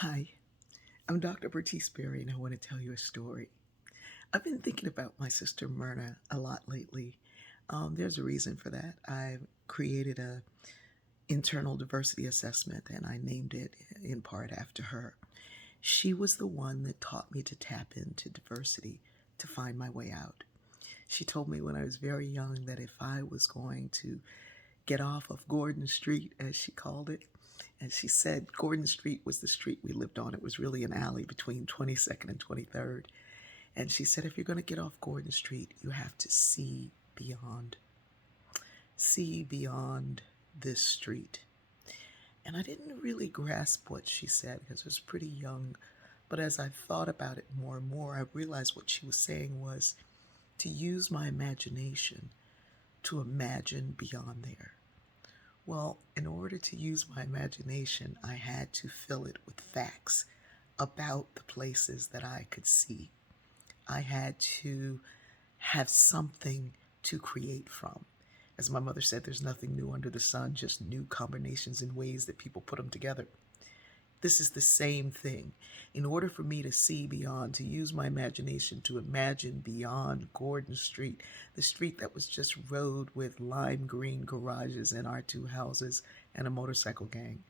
Hi, I'm Dr. Bertice Berry, and I want to tell you a story. I've been thinking about my sister Myrna a lot lately. There's a reason for that. I created a internal diversity assessment, and I named it in part after her. She was the one that taught me to tap into diversity to find my way out. She told me when I was very young that if I was going to get off of Gordon Street, as she called it. And she said Gordon Street was the street we lived on. It was really an alley between 22nd and 23rd. And she said, if you're going to get off Gordon Street, you have to see beyond. See beyond this street. And I didn't really grasp what she said because I was pretty young. But as I thought about it more and more, I realized what she was saying was to use my imagination to imagine beyond there. Well, in order to use my imagination, I had to fill it with facts about the places that I could see. I had to have something to create from. As my mother said, there's nothing new under the sun, just new combinations and ways that people put them together. This is the same thing. In order for me to see beyond, to use my imagination to imagine beyond Gordon Street, the street that was just rode with lime green garages and our two houses and a motorcycle gang.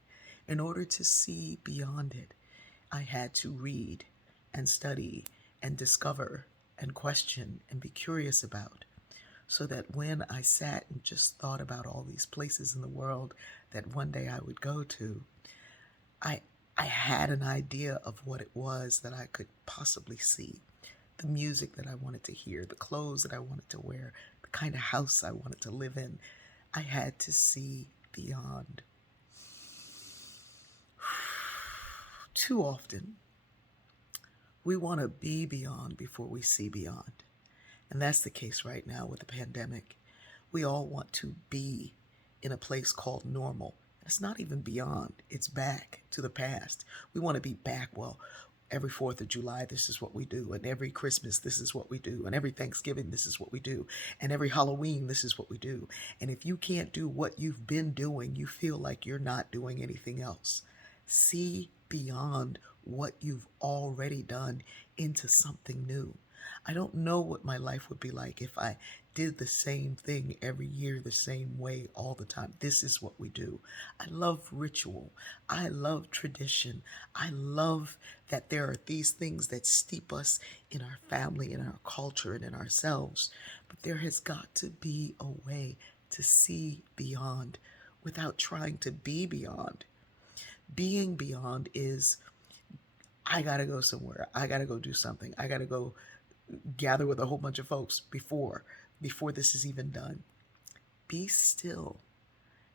In order to see beyond it, I had to read and study and discover and question and be curious about, so that when I sat and just thought about all these places in the world that one day I would go to, I I had an idea of what it was that I could possibly see. The music that I wanted to hear, the clothes that I wanted to wear, the kind of house I wanted to live in. I had to see beyond. Too often, we want to be beyond before we see beyond. And that's the case right now with the pandemic. We all want to be in a place called normal. It's not even beyond, it's back to the past. We want to be back. Well, every 4th of July, this is what we do. And every Christmas, this is what we do. And every Thanksgiving, this is what we do. And every Halloween, this is what we do. And if you can't do what you've been doing, you feel like you're not doing anything else. See beyond what you've already done into something new. I don't know what my life would be like if I did the same thing every year, the same way all the time. This is what we do. I love ritual. I love tradition. I love that there are these things that steep us in our family, in our culture, and in ourselves. But there has got to be a way to see beyond without trying to be beyond. Being beyond is I got to go somewhere. I got to go do something. I got to go gather with a whole bunch of folks before this is even done. Be still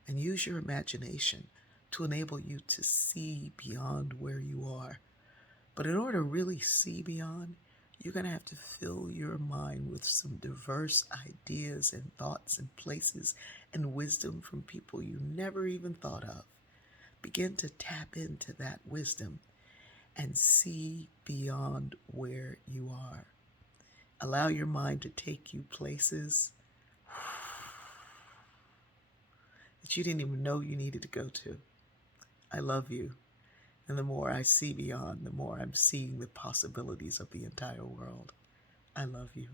and use your imagination to enable you to see beyond where you are. But in order to really see beyond, you're going to have to fill your mind with some diverse ideas and thoughts and places and wisdom from people you never even thought of. Begin to tap into that wisdom and see beyond where you are. Allow your mind to take you places that you didn't even know you needed to go to. I love you. And the more I see beyond, the more I'm seeing the possibilities of the entire world. I love you.